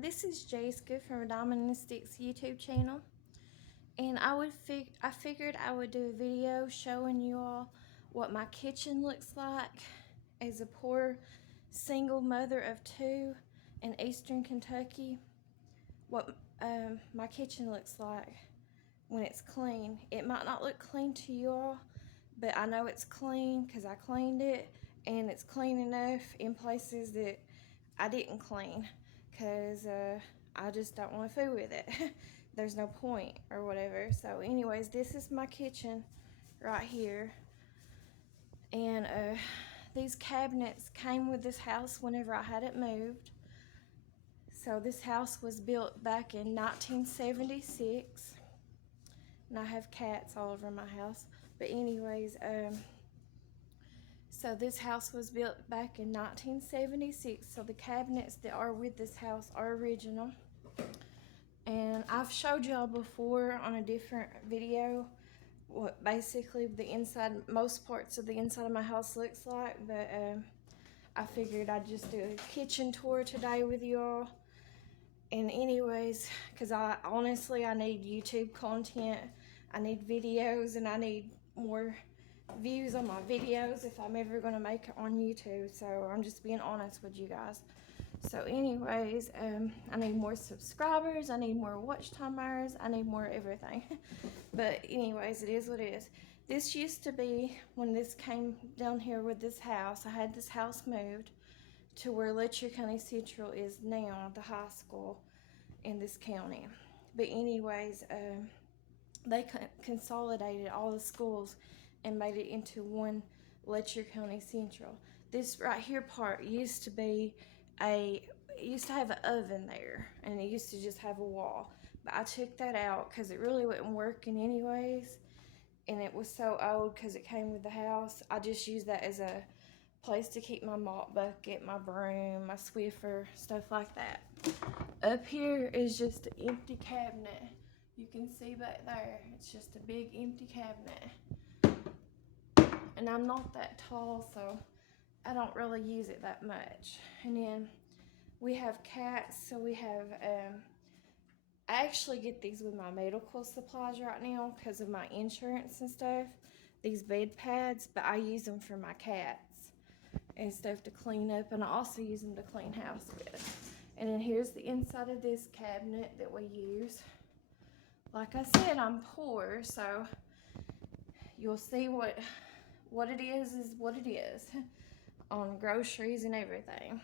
This is Jessica from Diamond and Sticks YouTube channel, and I figured I would do a video showing you all what my kitchen looks like as a poor single mother of two in Eastern Kentucky. What my kitchen looks like when it's clean. It might not look clean to you all, but I know it's clean because I cleaned it, and it's clean enough in places that I didn't clean because I just don't want to fool with it. There's no point or whatever. So anyways, this is my kitchen right here, and these cabinets came with this house whenever I had it moved. So this house was built back in 1976, and I have cats all over my house. But anyways, so this house was built back in 1976, so the cabinets that are with this house are original. And I've showed y'all before on a different video what basically the inside, most parts of the inside of my house looks like, but I figured I'd just do a kitchen tour today with y'all. And anyways, because I need YouTube content, I need videos, and I need more views on my videos if I'm ever going to make it on YouTube. So I'm just being honest with you guys. So anyways, I need more subscribers, I need more watch timers, I need more everything. But anyways, it is what it is. This used to be, when this came down here with this house, I had this house moved to where Letcher County Central is now, the high school in this county. But anyways, they consolidated all the schools and made it into one Letcher County Central. This right here part used to be it used to have an oven there, and it used to just have a wall. But I took that out because it really wasn't working anyways, and it was so old because it came with the house. I just used that as a place to keep my mop bucket, my broom, my Swiffer, stuff like that. Up here is just an empty cabinet. You can see back there, it's just a big empty cabinet. And I'm not that tall, so I don't really use it that much. And then we have cats, so we have, I actually get these with my medical supplies right now because of my insurance and stuff, these bed pads, but I use them for my cats and stuff to clean up, and I also use them to clean house with. And then here's the inside of this cabinet that we use. Like I said, I'm poor, so you'll see what it is what it is on groceries and everything.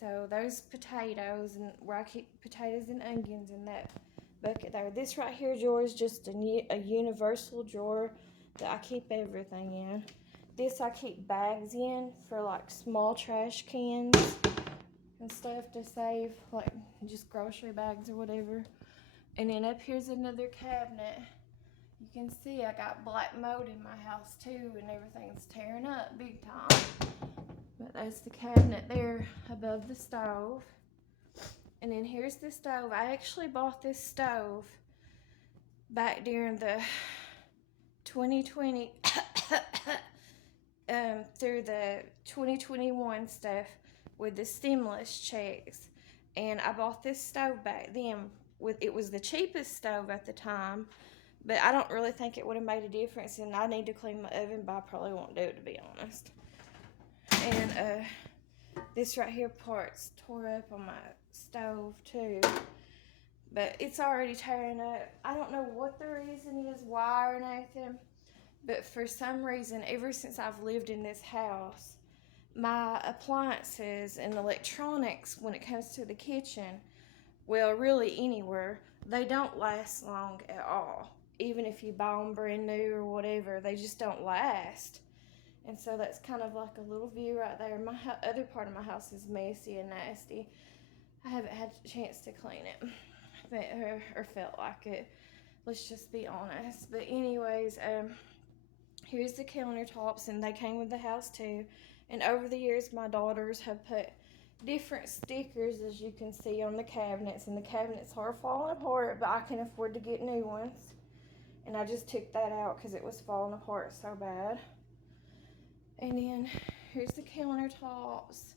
So those potatoes, and where I keep potatoes and onions in that bucket there. This right here drawer is just a universal drawer that I keep everything in. This I keep bags in for like small trash cans and stuff to save, like just grocery bags or whatever. And then up here's another cabinet. You can see I got black mold in my house too, and everything's tearing up big time. But that's the cabinet there above the stove. And then here's the stove. I actually bought this stove back during the 2020 through the 2021 stuff with the stimulus checks. And I bought this stove back then. It was the cheapest stove at the time, but I don't really think it would have made a difference, and I need to clean my oven, but I probably won't do it, to be honest. And this right here part's tore up on my stove too, but it's already tearing up. I don't know what the reason is, why or nothing, but for some reason, ever since I've lived in this house, my appliances and electronics, when it comes to the kitchen, well, really anywhere, they don't last long at all. Even if you buy them brand new or whatever, they just don't last. And so that's kind of like a little view right there. My other part of my house is messy and nasty. I haven't had a chance to clean it, but, or felt like it. Let's just be honest. But anyways, here's the countertops, and they came with the house too. And over the years, my daughters have put different stickers, as you can see, on the cabinets, and the cabinets are falling apart, but I can afford to get new ones. And I just took that out because it was falling apart so bad. And then here's the countertops.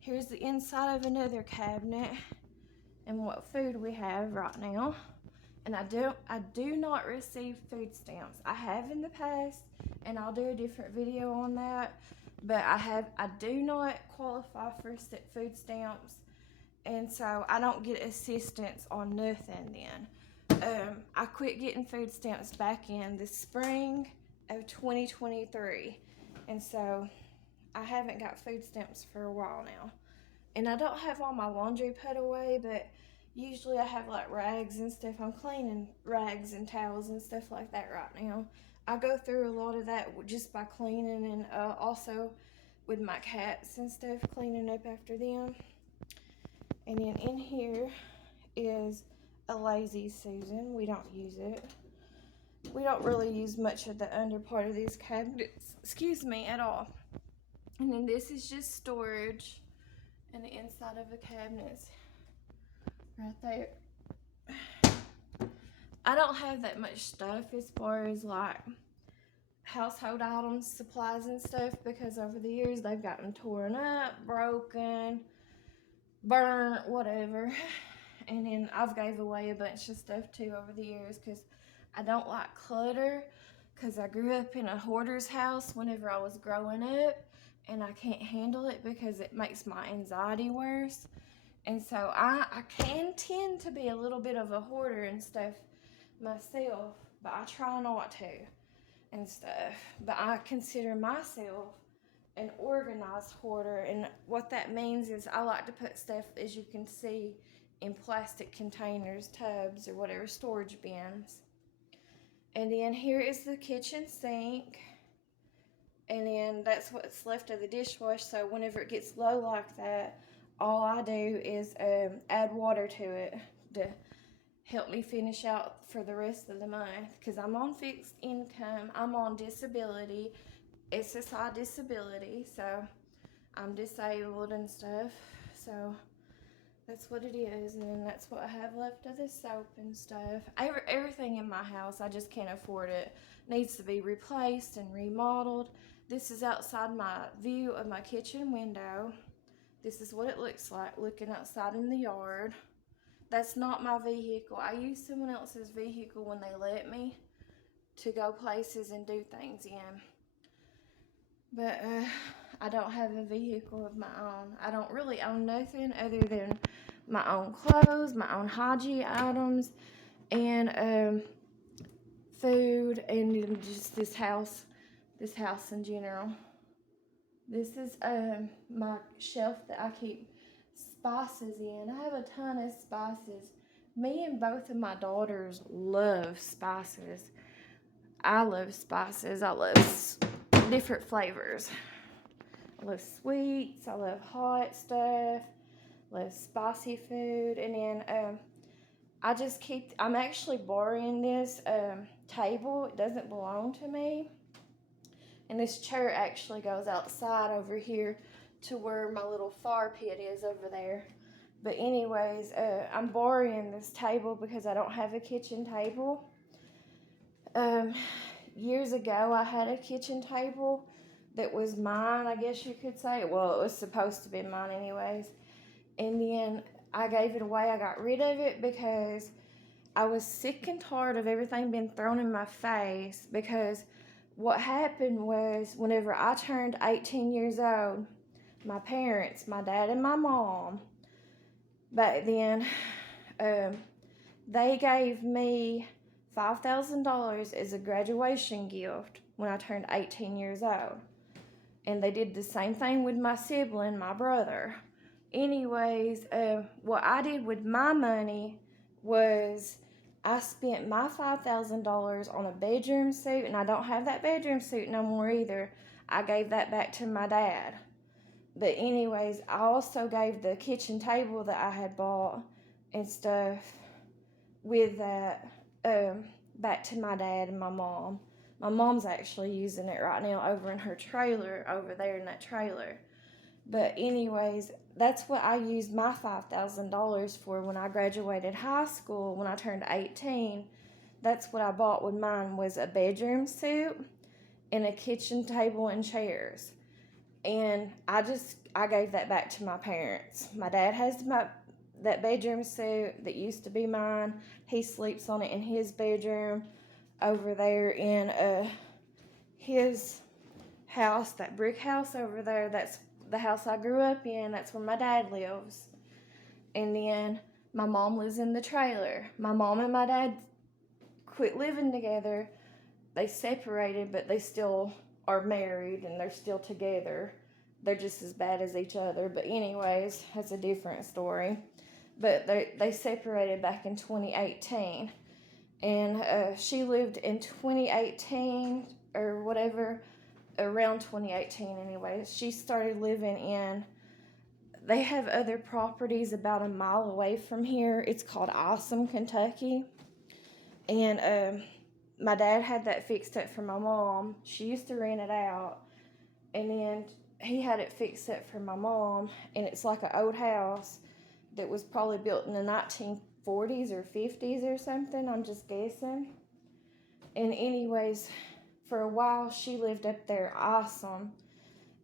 Here's the inside of another cabinet. and what food we have right now. And I do not receive food stamps. I have in the past, and I'll do a different video on that. But I do not qualify for food stamps, and so I don't get assistance on nothing then. I quit getting food stamps back in the spring of 2023, and so I haven't got food stamps for a while now. And I don't have all my laundry put away, but usually I have like rags and stuff. I'm cleaning rags and towels and stuff like that right now. I go through a lot of that just by cleaning, and also with my cats and stuff, cleaning up after them. And then in here is a Lazy Susan. We don't use it. We don't really use much of the under part of these cabinets, at all. And then this is just storage, and the inside of the cabinets right there. I don't have that much stuff as far as like household items, supplies and stuff, because over the years they've gotten torn up, broken, burnt, whatever. And then I've gave away a bunch of stuff too over the years because I don't like clutter, because I grew up in a hoarder's house whenever I was growing up, and I can't handle it because it makes my anxiety worse. And so I can tend to be a little bit of a hoarder and stuff myself, but I try not to and stuff. But I consider myself an organized hoarder, and what that means is I like to put stuff, as you can see, in plastic containers, tubs, or whatever, storage bins. And then here is the kitchen sink, and then that's what's left of the dishwash. So whenever it gets low like that, all I do is add water to it to help me finish out for the rest of the month, because I'm on fixed income. I'm on disability, SSI disability, so I'm disabled and stuff. So that's what it is. And then that's what I have left of the soap and stuff. Everything in my house, I just can't afford it. Needs to be replaced and remodeled. This is outside my view of my kitchen window. This is what it looks like looking outside in the yard. That's not my vehicle. I use someone else's vehicle when they let me to go places and do things in. But I don't have a vehicle of my own. I don't really own nothing other than my own clothes, my own hygiene items, and food, and just this house in general. This is my shelf that I keep spices in. I have a ton of spices. Me and both of my daughters love spices. I love spices. I love different flavors. I love sweets. I love hot stuff. I love spicy food. And then I'm actually borrowing this table. It doesn't belong to me. And this chair actually goes outside over here to where my little fire pit is over there. But anyways, I'm borrowing this table because I don't have a kitchen table. Years ago, I had a kitchen table that was mine, I guess you could say. Well, it was supposed to be mine anyways. And then I gave it away. I got rid of it because I was sick and tired of everything being thrown in my face. Because what happened was, whenever I turned 18 years old, my parents, my dad and my mom, back then, they gave me $5,000 as a graduation gift when I turned 18 years old. And they did the same thing with my sibling, my brother. Anyways, what I did with my money was I spent my $5,000 on a bedroom suit, and I don't have that bedroom suit no more either. I gave that back to my dad. But anyways, I also gave the kitchen table that I had bought and stuff with that back to my dad and my mom. My mom's actually using it right now over in her trailer, over there in that trailer. But anyways, that's what I used my $5,000 for when I graduated high school. When I turned 18, that's what I bought with mine, was a bedroom suit and a kitchen table and chairs. And I gave that back to my parents. My dad has that bedroom suite that used to be mine, he sleeps on it in his bedroom over there in his house, that brick house over there. That's the house I grew up in. That's where my dad lives. And then my mom lives in the trailer. My mom and my dad quit living together. They separated, but they still are married and they're still together. They're just as bad as each other. But anyways, that's a different story. But they separated back in 2018. And she lived in 2018 or whatever, around 2018 anyways. She started living in, they have other properties about a mile away from here. It's called Awesome, Kentucky. And my dad had that fixed up for my mom. She used to rent it out. And then he had it fixed up for my mom. And it's like an old house that was probably built in the 1940s or 50s or something. I'm just guessing. And anyways, for a while she lived up there. Awesome.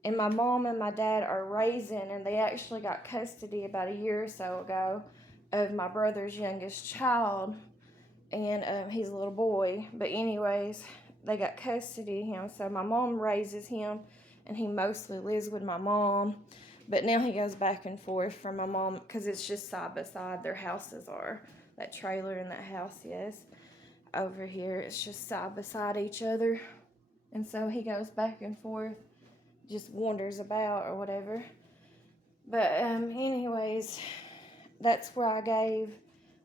And my mom and my dad are raising, and they actually got custody about a year or so ago of my brother's youngest child. And he's a little boy. But anyways, they got custody of him. So my mom raises him, and he mostly lives with my mom. But now he goes back and forth from my mom because it's just side by side. Their houses are. That trailer and that house is. Over here, it's just side by side each other. And so he goes back and forth, just wanders about or whatever. But anyways, that's where I gave,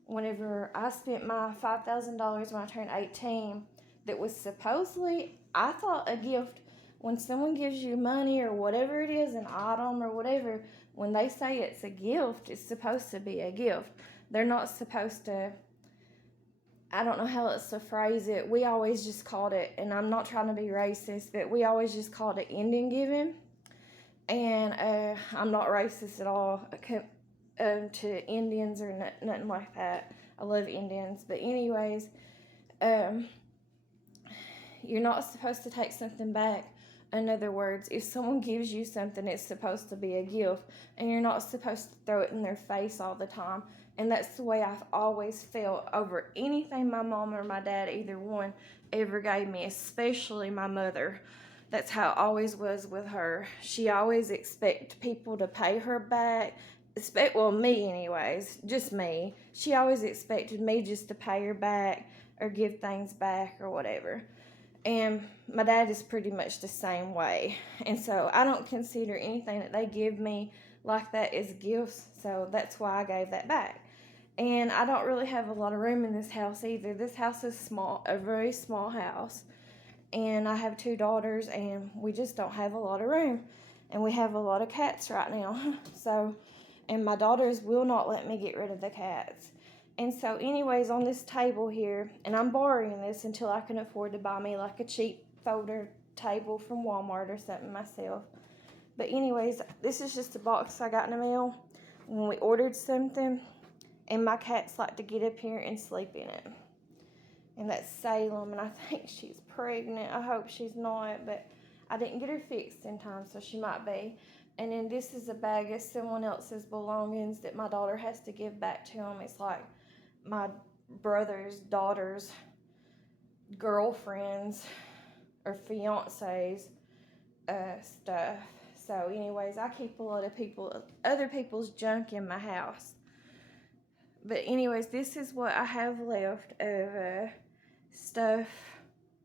whenever I spent my $5,000 when I turned 18, that was supposedly, I thought, a gift. When someone gives you money or whatever it is, an item or whatever, when they say it's a gift, it's supposed to be a gift. They're not supposed to, I don't know how else to phrase it. We always just called it, and I'm not trying to be racist, but we always just called it Indian giving. And I'm not racist at all to Indians or nothing like that. I love Indians. But anyways, you're not supposed to take something back. In other words, if someone gives you something, it's supposed to be a gift, and you're not supposed to throw it in their face all the time. And that's the way I've always felt over anything my mom or my dad, either one, ever gave me, especially my mother. That's how it always was with her. She always expected people to pay her back. Well, me anyways, just me. She always expected me just to pay her back or give things back or whatever. And my dad is pretty much the same way. And so I don't consider anything that they give me like that as gifts. So that's why I gave that back. And I don't really have a lot of room in this house either. This house is small, a very small house. And I have 2 daughters, and we just don't have a lot of room. And we have a lot of cats right now. So, and my daughters will not let me get rid of the cats. And so anyways, on this table here, and I'm borrowing this until I can afford to buy me like a cheap folder table from Walmart or something myself. But anyways, this is just a box I got in the mail when we ordered something. And my cats like to get up here and sleep in it. And that's Salem, and I think she's pregnant. I hope she's not, but I didn't get her fixed in time, so she might be. And then this is a bag of someone else's belongings that my daughter has to give back to him. It's like my brother's daughter's girlfriends or fiancés stuff. So anyways, I keep a lot of other people's junk in my house. But anyways, this is what I have left of stuff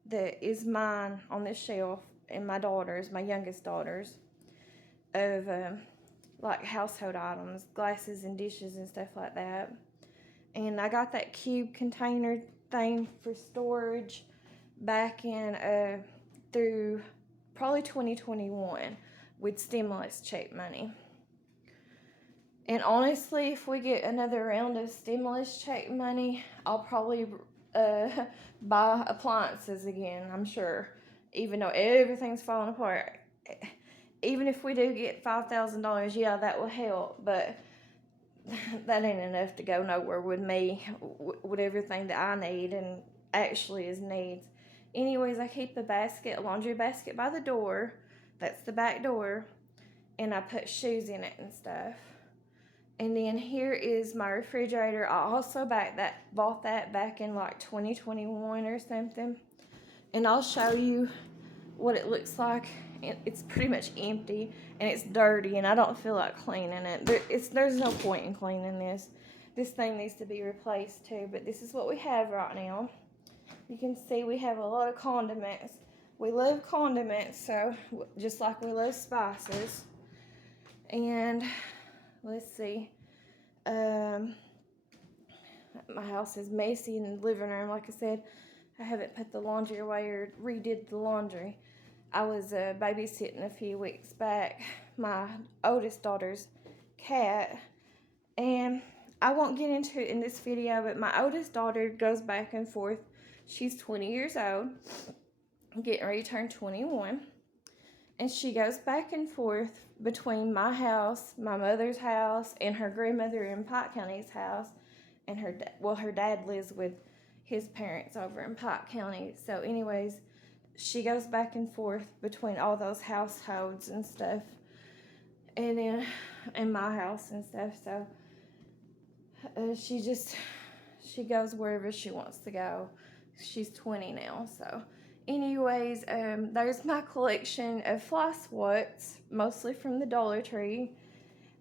that is mine on this shelf, and my daughters, my youngest daughters, of like household items, glasses and dishes and stuff like that. And I got that cube container thing for storage back in through probably 2021 with stimulus check money. And honestly, if we get another round of stimulus check money, I'll probably buy appliances again, I'm sure. Even though everything's falling apart. Even if we do get $5,000, yeah, that will help. But that ain't enough to go nowhere with me, with everything that I need and actually is needs. Anyways, I keep a laundry basket by the door. That's the back door. And I put shoes in it and stuff. And then here is my refrigerator. I also bought that back in like 2021 or something. And I'll show you what it looks like. It's pretty much empty and it's dirty, and I don't feel like cleaning it. There's no point in cleaning this. This thing needs to be replaced too, but this is what we have right now. You can see we have a lot of condiments. We love condiments, so just like we love spices. And let's see. My house is messy in the living room. Like I said, I haven't put the laundry away or redid the laundry. I was babysitting a few weeks back my oldest daughter's cat, and I won't get into it in this video, but my oldest daughter goes back and forth. She's 20 years old, getting ready to turn 21, and she goes back and forth between my house, my mother's house, and her grandmother in Pike County's house, and her dad lives with his parents over in Pike County. So anyways, she goes back and forth between all those households and stuff, and then in my house and stuff. So she goes wherever she wants to go. She's 20 now. So anyways, there's my collection of fly swats, mostly from the Dollar Tree,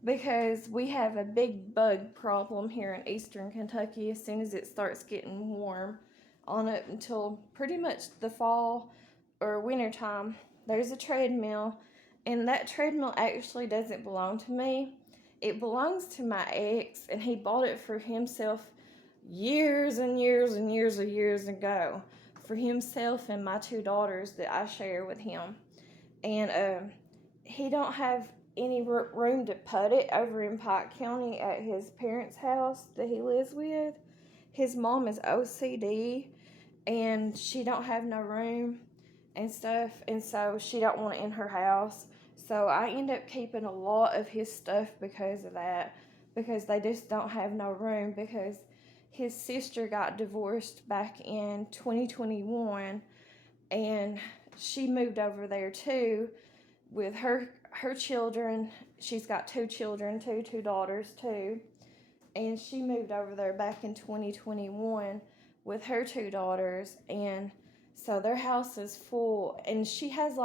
because we have a big bug problem here in eastern Kentucky. As soon as it starts getting warm, on up until pretty much the fall or winter time, there's a treadmill, and that treadmill actually doesn't belong to me. It belongs to my ex, and he bought it for himself years and years and years ago, for himself and my two daughters that I share with him. And he don't have any room to put it over in Pike County at his parents' house that he lives with. His mom is OCD, and she don't have no room and stuff, and so she don't want it in her house. So I end up keeping a lot of his stuff because of that, because they just don't have no room, because his sister got divorced back in 2021, and she moved over there too with her children. She's got two children, two daughters too, and she moved over there back in 2021 with her two daughters, and so their house is full. And she has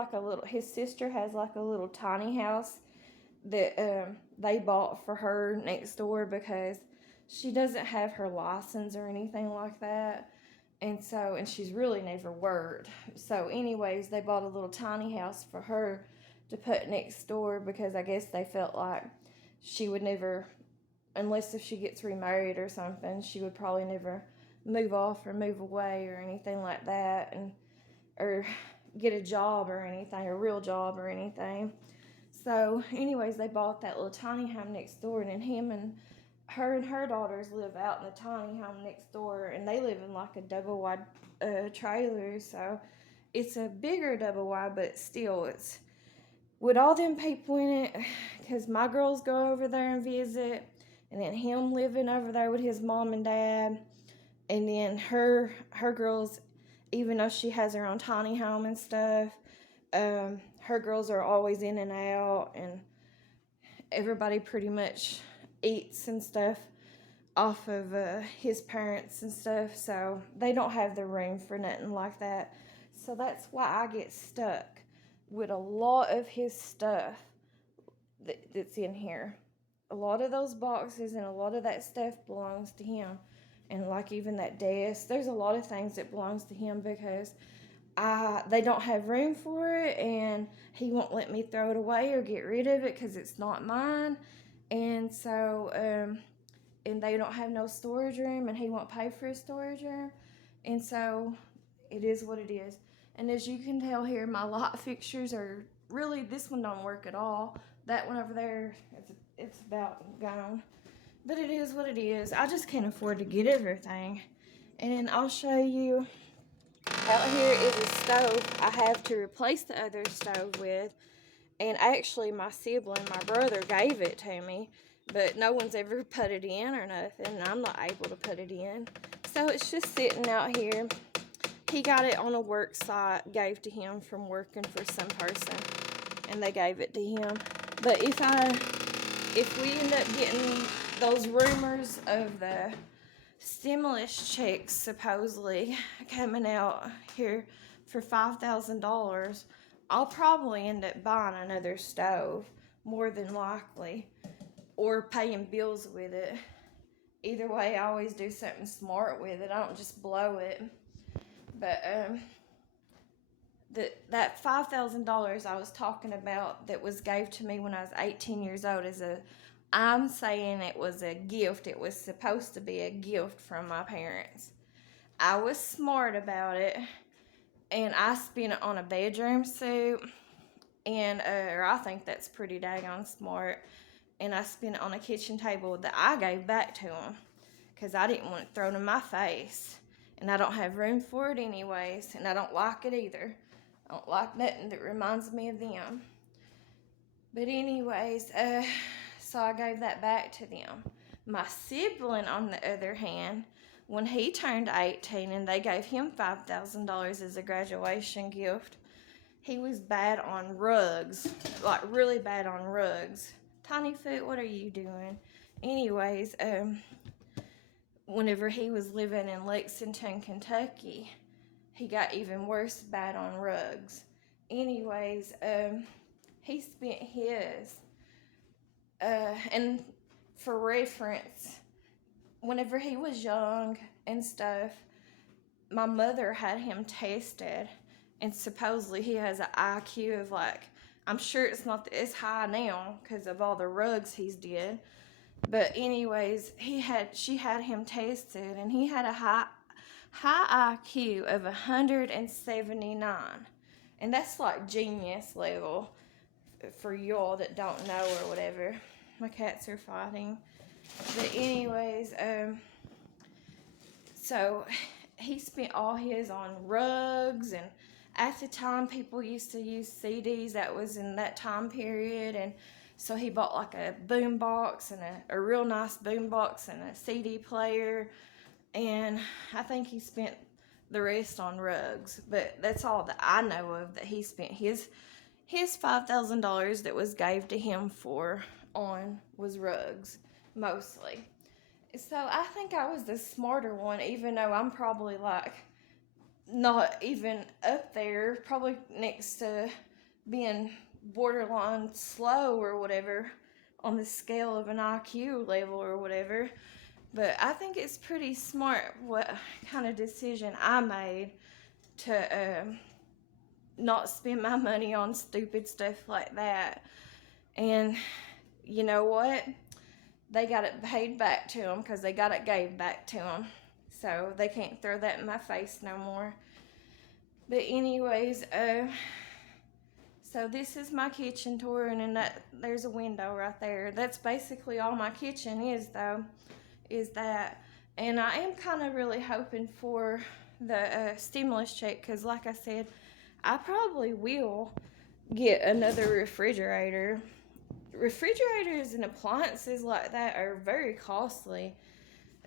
his sister has like a little tiny house that they bought for her next door, because she doesn't have her license or anything like that, and she's really never worked. So anyways, they bought a little tiny house for her to put next door, because I guess they felt like she would never, unless if she gets remarried or something, she would probably never move off or move away or anything like that, or get a job or anything, a real job or anything. So anyways, they bought that little tiny home next door, and then her daughters live out in the tiny home next door, and they live in like a double wide trailer. So it's a bigger double wide, but still it's with all them people in it, because my girls go over there and visit, and then him living over there with his mom and dad, and then her girls, even though she has her own tiny home and stuff, her girls are always in and out, and everybody pretty much eats and stuff off of his parents and stuff, so they don't have the room for nothing like that. So that's why I get stuck with a lot of his stuff that's in here. A lot of those boxes and a lot of that stuff belongs to him. And like even that desk, there's a lot of things that belongs to him, because they don't have room for it, and he won't let me throw it away or get rid of it because it's not mine. And so and they don't have no storage room, and he won't pay for a storage room, and so it is what it is. And as you can tell here, my light fixtures are really, this one don't work at all. That one over there, it's about gone. But it is what it is. I just can't afford to get everything. And I'll show you. Out here is a stove I have to replace the other stove with. And actually my sibling, my brother, gave it to me, but no one's ever put it in or nothing. I'm not able to put it in. So it's just sitting out here. He got it on a work site, gave to him from working for some person, and they gave it to him. But if I if we end up getting those rumors of the stimulus checks supposedly coming out here for $5,000, I'll probably end up buying another stove, more than likely, or paying bills with it. Either way, I always do something smart with it. I don't just blow it. But that $5,000 I was talking about that was gave to me when I was 18 years old I'm saying it was a gift. It was supposed to be a gift from my parents. I was smart about it, and I spent it on a bedroom suit, and I think that's pretty daggone smart. And I spent it on a kitchen table that I gave back to them because I didn't want it thrown in my face, and I don't have room for it anyways, and I don't like it either. I don't like nothing that reminds me of them. But anyways, so I gave that back to them. My sibling, on the other hand, when he turned 18 and they gave him $5,000 as a graduation gift, he was bad on rugs, like really bad on rugs. Tiny Foot, what are you doing? Anyways, whenever he was living in Lexington, Kentucky, he got even worse bad on rugs. Anyways, he spent his, and for reference, whenever he was young and stuff, my mother had him tested, and supposedly he has an IQ of like, I'm sure it's not as high now because of all the rugs he's did. But anyways, she had him tested, and he had a high IQ of 179, and that's like genius level for y'all that don't know or whatever. My cats are fighting. But anyways, so he spent all his on rugs, and at the time people used to use CDs. That was in that time period, and so he bought like a boom box and a real nice boom box and a CD player, and I think he spent the rest on rugs. But that's all that I know of that he spent his $5,000 that was gave to him on was rugs mostly. So I think I was the smarter one, even though I'm probably like not even up there, probably next to being borderline slow or whatever on the scale of an IQ level or whatever. But I think it's pretty smart what kind of decision I made to not spend my money on stupid stuff like that. And you know what? They got it paid back to them because they got it gave back to them. So they can't throw that in my face no more. But anyways, so this is my kitchen tour, and then there's a window right there. That's basically all my kitchen is, though, is that. And I am kind of really hoping for the stimulus check because, like I said, I probably will get another refrigerator. Refrigerators and appliances like that are very costly,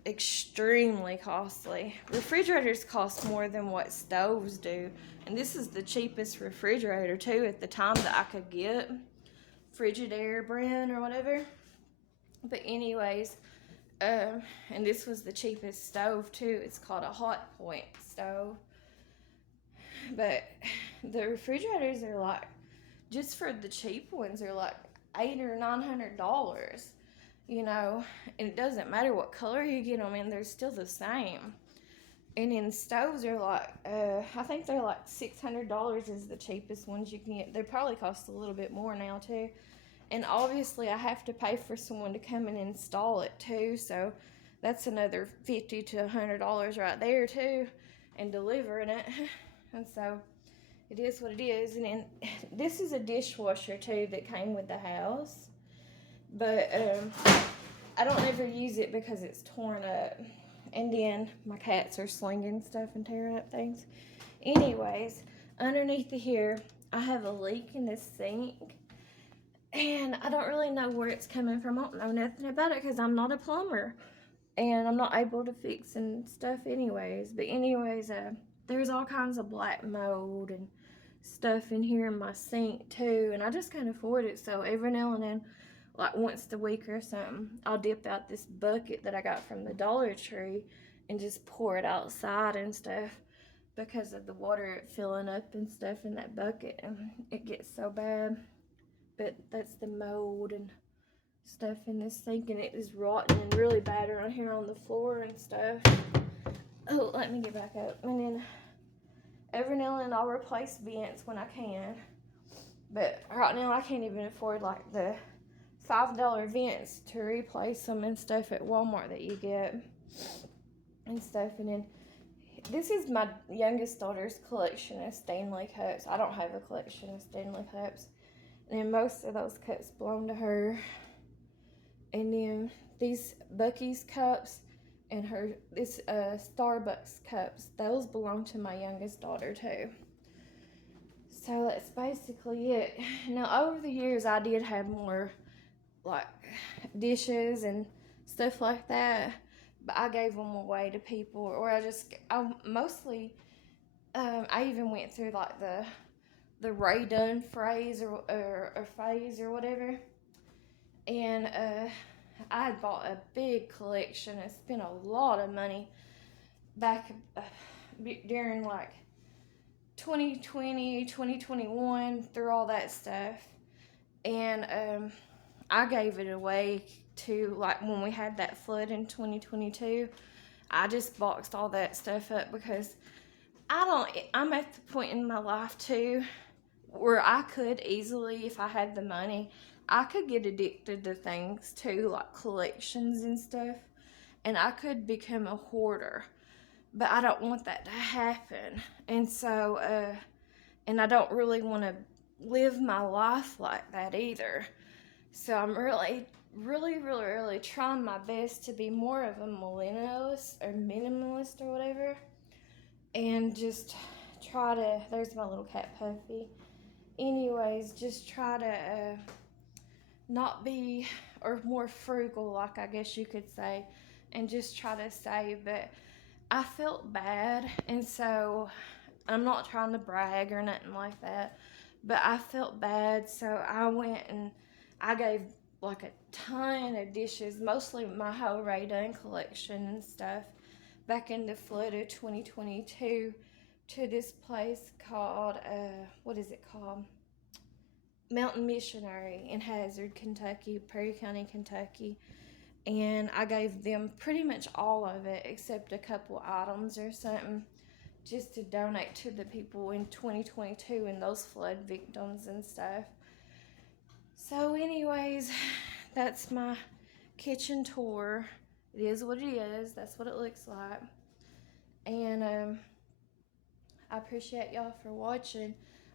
extremely costly. Refrigerators cost more than what stoves do, and this is the cheapest refrigerator too at the time that I could get, Frigidaire brand or whatever. But anyways, and this was the cheapest stove too. It's called a Hot Point stove. But the refrigerators are like, just for the cheap ones, are like $800 or $900, you know, and it doesn't matter what color you get them in, they're still the same. And then stoves are like, I think they're like $600 is the cheapest ones you can get. They probably cost a little bit more now too. And obviously I have to pay for someone to come and install it too, so that's another $50 to $100 right there too, and delivering it. And so it is what it is. And then this is a dishwasher too that came with the house, but I don't ever use it because it's torn up. And then my cats are slinging stuff and tearing up things. Anyways, underneath here I have a leak in this sink, and I don't really know where it's coming from. I don't know nothing about it because I'm not a plumber and I'm not able to fix and stuff anyways. But anyways, there's all kinds of black mold and stuff in here in my sink too, and I just can't afford it. So every now and then like once a week or something, I'll dip out this bucket that I got from the Dollar Tree and just pour it outside and stuff because of the water filling up and stuff in that bucket, and it gets so bad. But that's the mold and stuff in this sink, and it is rotten and really bad around here on the floor and stuff. Oh, let me get back up. And then every now and then I'll replace vents when I can. But right now I can't even afford like the $5 vents to replace them and stuff at Walmart that you get and stuff. And then this is my youngest daughter's collection of Stanley cups. I don't have a collection of Stanley cups. And then most of those cups belong to her. And then these Buc-ee's cups and this Starbucks cups, those belong to my youngest daughter too. So that's basically it. Now over the years I did have more like dishes and stuff like that, but I gave them away to people, or I mostly I even went through like the Ray Dunn phrase or phase or whatever, and I had bought a big collection and spent a lot of money back during like 2020, 2021, through all that stuff. And I gave it away to, like, when we had that flood in 2022. I just boxed all that stuff up because I'm at the point in my life too where I could easily, if I had the money, I could get addicted to things too, like collections and stuff, and I could become a hoarder. But I don't want that to happen. And so, and I don't really want to live my life like that either. So I'm really trying my best to be more of a millennialist or minimalist or whatever. And just try to, there's my little cat Puffy. Anyways, just try to not be, or more frugal, like I guess you could say, and just try to save. But I felt bad, and so I'm not trying to brag or nothing like that, but I felt bad, so I went and I gave like a ton of dishes, mostly my whole Ray Dunn collection and stuff, back in the flood of 2022 to this place called, what is it called? Mountain Missionary in Hazard, Kentucky, Perry County, Kentucky. And I gave them pretty much all of it except a couple items or something, just to donate to the people in 2022 and those flood victims and stuff. So anyways, that's my kitchen tour. It is what it is. That's what it looks like. And I appreciate y'all for watching.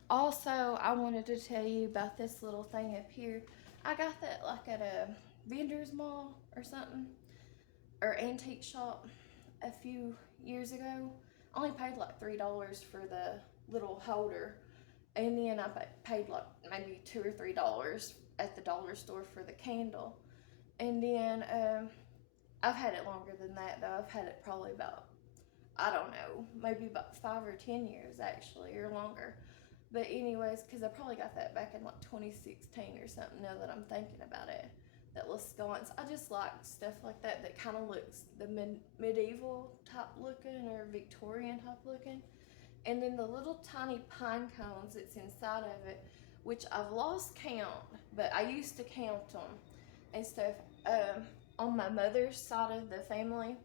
Also, I wanted to tell you about this little thing up here. I got that like at a vendor's mall or something, or antique shop a few years ago. I only paid like $3 for the little holder, and then I paid like maybe $2 or $3 at the dollar store for the candle. And then I've had it longer than that though. I've had it probably about, I don't know, maybe about 5 or 10 years actually, or longer. But anyways, because I probably got that back in like 2016 or something, now that I'm thinking about it. That little sconce. I just like stuff like that that kind of looks the medieval type looking or Victorian type looking. And then the little tiny pine cones that's inside of it, which I've lost count, but I used to count them and stuff on my mother's side of the family.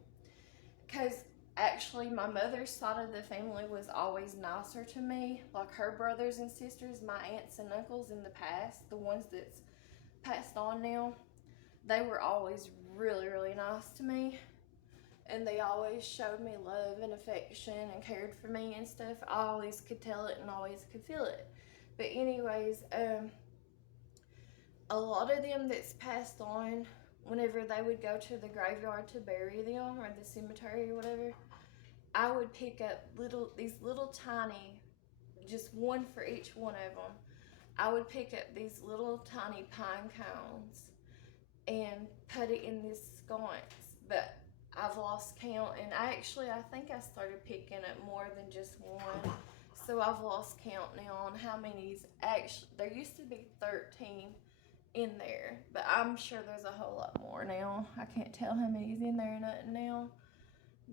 Because actually my mother's side of the family was always nicer to me. Like her brothers and sisters, my aunts and uncles in the past, the ones that's passed on now, they were always really nice to me, and they always showed me love and affection and cared for me and stuff. I always could tell it and always could feel it. But anyways, a lot of them that's passed on, whenever they would go to the graveyard to bury them, or the cemetery or whatever, I would pick up these little tiny, just one for each one of them. I would pick up these little tiny pine cones and put it in this sconce, but I've lost count, and I think I started picking up more than just one, so I've lost count now on how many's actually. There used to be 13 in there. But I'm sure there's a whole lot more now. I can't tell how many's in there or nothing now.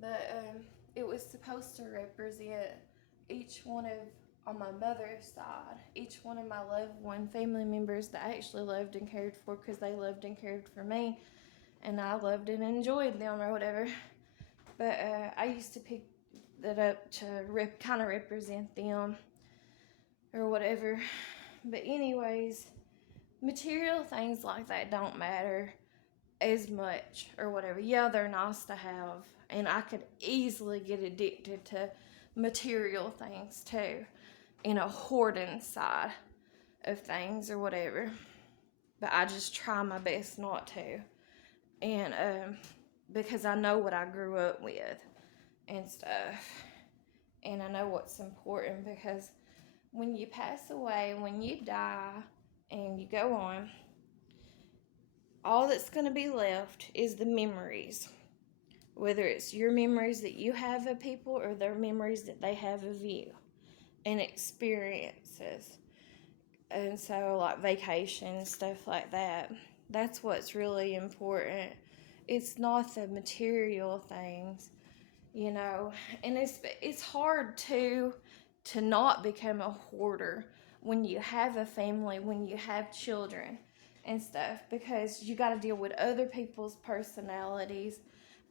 But it was supposed to represent each one of, on my mother's side, each one of my loved one family members that I actually loved and cared for, because they loved and cared for me, and I loved and enjoyed them or whatever. But I used to pick that up to kind of represent them or whatever. But anyways, material things like that don't matter as much or whatever. Yeah, they're nice to have, and I could easily get addicted to material things too, in a hoarding side of things or whatever. But I just try my best not to, and because I know what I grew up with and stuff, and I know what's important, because when you pass away, when you die and you go on, all that's going to be left is the memories. Whether it's your memories that you have of people or their memories that they have of you, and experiences. And so, like vacations, stuff like that. That's what's really important. It's not the material things, you know. And it's hard to not become a hoarder when you have a family, when you have children and stuff, because you got to deal with other people's personalities,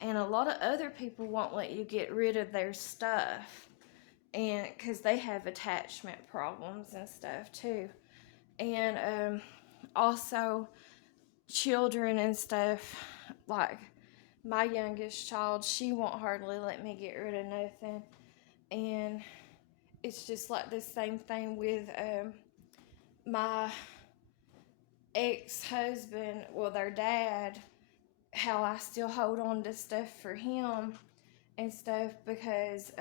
and a lot of other people won't let you get rid of their stuff, and because they have attachment problems and stuff too. And also children and stuff, like my youngest child, she won't hardly let me get rid of nothing. And it's just like the same thing with my ex-husband, well, their dad, how I still hold on to stuff for him and stuff, because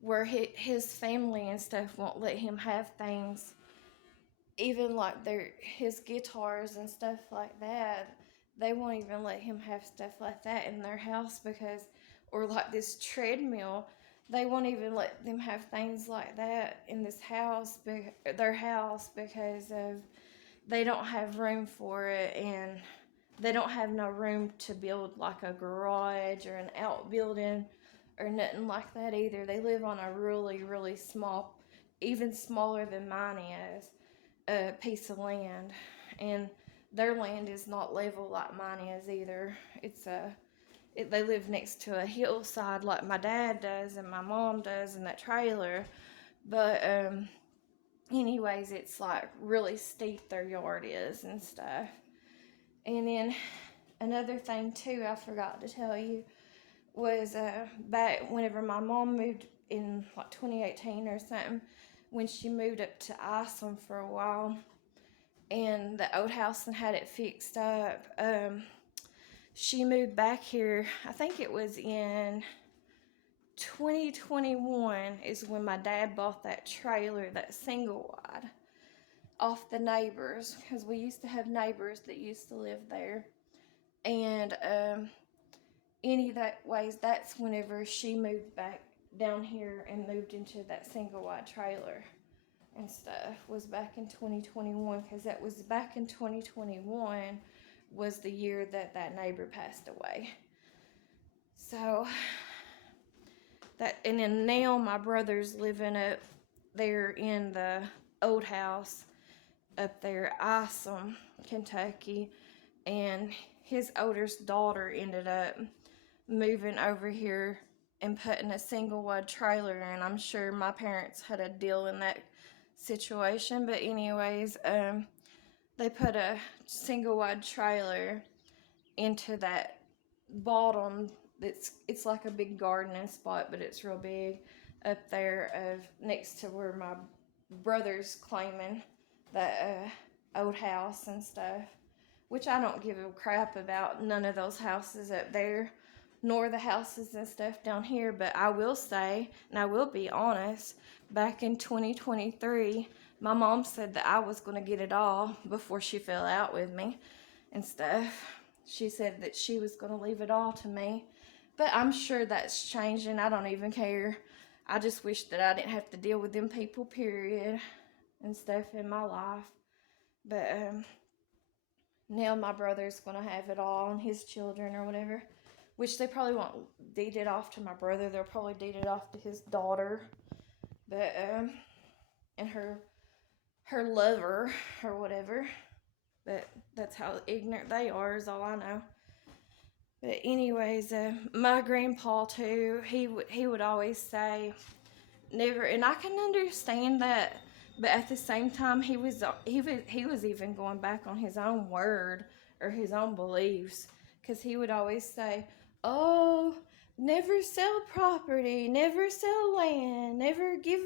where his family and stuff won't let him have things, even like his guitars and stuff like that. They won't even let him have stuff like that in their house, because, or like this treadmill, they won't even let them have things like that in this house, their house, because of they don't have room for it, and they don't have no room to build like a garage or an outbuilding or nothing like that either. They live on a really, really small, even smaller than mine is, a piece of land, and their land is not level like mine is either. They live next to a hillside like my dad does and my mom does in that trailer, but anyways, it's like really steep their yard is and stuff. And then another thing too, I forgot to tell you, was back whenever my mom moved in like 2018 or something, when she moved up to Isom for a while, and the old house and had it fixed up. She moved back here, I think it was in 2021 is when my dad bought that trailer, that single wide, off the neighbors, because we used to have neighbors that used to live there. And that's whenever she moved back down here and moved into that single wide trailer and stuff, was back in 2021, because that was back in 2021 was the year that neighbor passed away. So that, and then now my brother's living up there in the old house up there, Isom, Kentucky, and his oldest daughter ended up moving over here and putting a single wide trailer in. I'm sure my parents had a deal in that situation, but anyways, they put a single wide trailer into that bottom. It's like a big gardening spot, but it's real big up there next to where my brother's claiming that old house and stuff, which I don't give a crap about none of those houses up there, nor the houses and stuff down here. But I will say, and I will be honest, back in 2023, my mom said that I was going to get it all before she fell out with me and stuff. She said that she was going to leave it all to me. But I'm sure that's changing. I don't even care. I just wish that I didn't have to deal with them people, period, and stuff in my life. But now my brother's going to have it all and his children or whatever. Which they probably won't deed it off to my brother. They'll probably deed it off to his daughter. But, and her lover or whatever. But that's how ignorant they are, is all I know. But anyways, my grandpa too, he would always say, never, and I can understand that, but at the same time, he was even going back on his own word or his own beliefs, because he would always say, "Oh, never sell property, never sell land, never give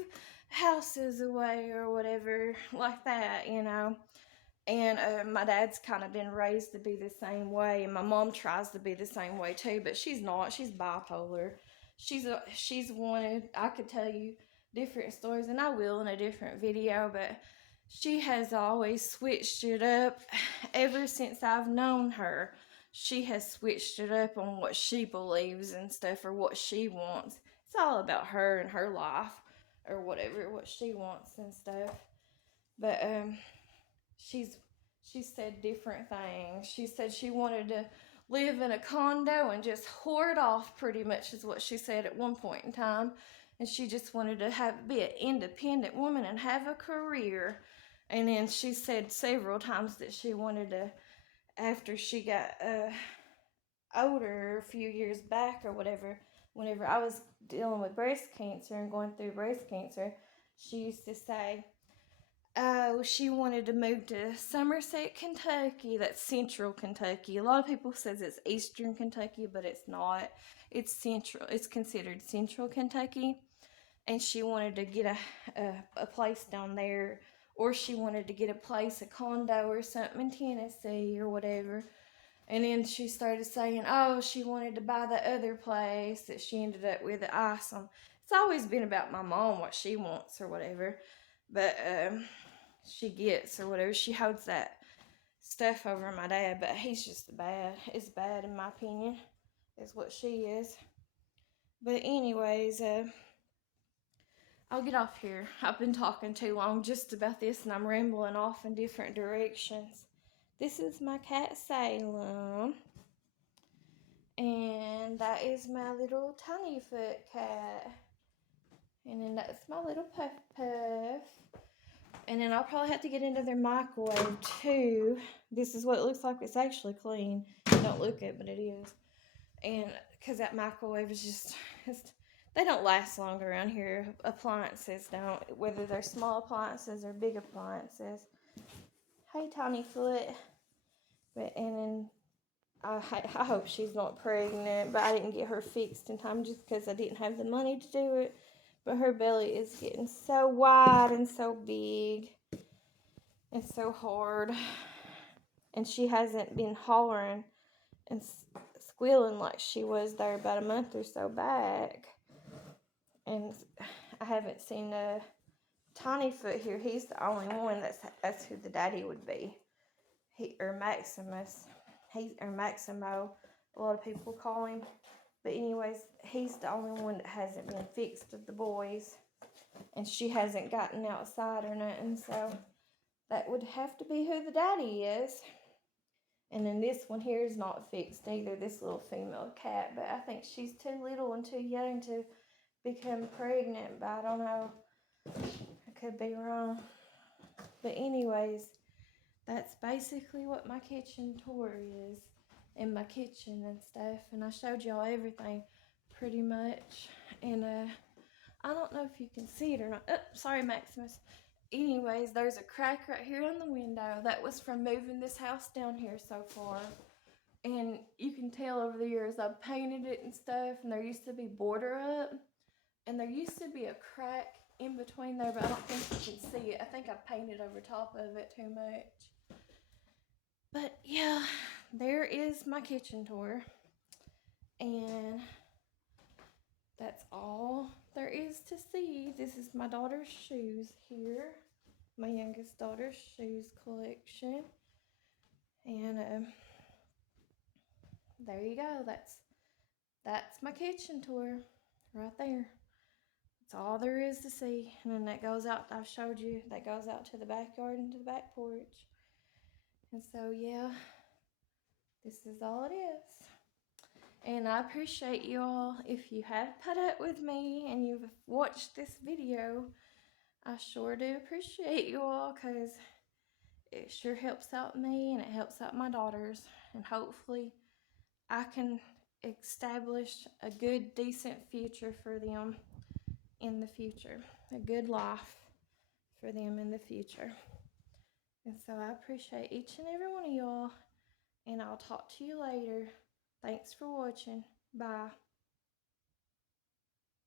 houses away or whatever like that," you know. And my dad's kind of been raised to be the same way, and my mom tries to be the same way too, but she's not. She's bipolar. She's wanted. I could tell you different stories, and I will in a different video, but she has always switched it up ever since I've known her. She has switched it up on what she believes and stuff, or what she wants. It's all about her and her life, or whatever, what she wants and stuff. But she's she said different things. She said she wanted to live in a condo and just hoard off, pretty much is what she said at one point in time. And she just wanted to be an independent woman and have a career. And then she said several times that she wanted to, after she got older, a few years back or whatever, whenever I was dealing with breast cancer and going through breast cancer, she used to say, oh, she wanted to move to Somerset, Kentucky. That's central Kentucky. A lot of people says it's eastern Kentucky, but it's not. It's central. It's considered central Kentucky. And she wanted to get a place down there, or she wanted to get a place, a condo or something in Tennessee or whatever. And then she started saying, oh, she wanted to buy the other place that she ended up with at Isom. It's always been about my mom, what she wants or whatever. But she gets or whatever. She holds that stuff over my dad, but he's just bad. It's bad in my opinion, is what she is. But anyways, I'll get off here. I've been talking too long just about this, and I'm rambling off in different directions. This is my cat Salem, and that is my little tiny foot cat, and then that's my little Puff Puff. And then I'll probably have to get into their microwave too. This is what it looks like. It's actually clean. Don't look it, but it is. And because that microwave is just, they don't last long around here. Appliances don't, whether they're small appliances or big appliances. Hey, Tiny Foot. But, and then I hope she's not pregnant, but I didn't get her fixed in time just because I didn't have the money to do it. But her belly is getting so wide and so big and so hard. And she hasn't been hollering and squealing like she was there about a month or so back. And I haven't seen Tiny Foot here. He's the only one that's who the daddy would be. Or Maximus. Or Maximo. A lot of people call him. But anyways, he's the only one that hasn't been fixed of the boys. And she hasn't gotten outside or nothing, so that would have to be who the daddy is. And then this one here is not fixed either, this little female cat, but I think she's too little and too young to become pregnant, but I don't know. I could be wrong. But anyways, that's basically what my kitchen tour is. In my kitchen and stuff. And I showed y'all everything pretty much. And I don't know if you can see it or not. Oh, sorry, Maximus. Anyways, there's a crack right here on the window. That was from moving this house down here so far. And you can tell over the years I've painted it and stuff. And there used to be border up. And there used to be a crack in between there, but I don't think you can see it. I think I painted over top of it too much. But yeah, there is my kitchen tour. And that's all there is to see. This is my daughter's shoes here. My youngest daughter's shoes collection. And there you go. That's my kitchen tour right there. That's all there is to see. And then that goes out, I've showed you, that goes out to the backyard and to the back porch. And so, yeah, this is all it is. And I appreciate you all. If you have put up with me and you've watched this video, I sure do appreciate you all, because it sure helps out me and it helps out my daughters. And hopefully I can establish a good, decent future for them in the future. A good life for them in the future. And so I appreciate each and every one of y'all. And I'll talk to you later. Thanks for watching. Bye.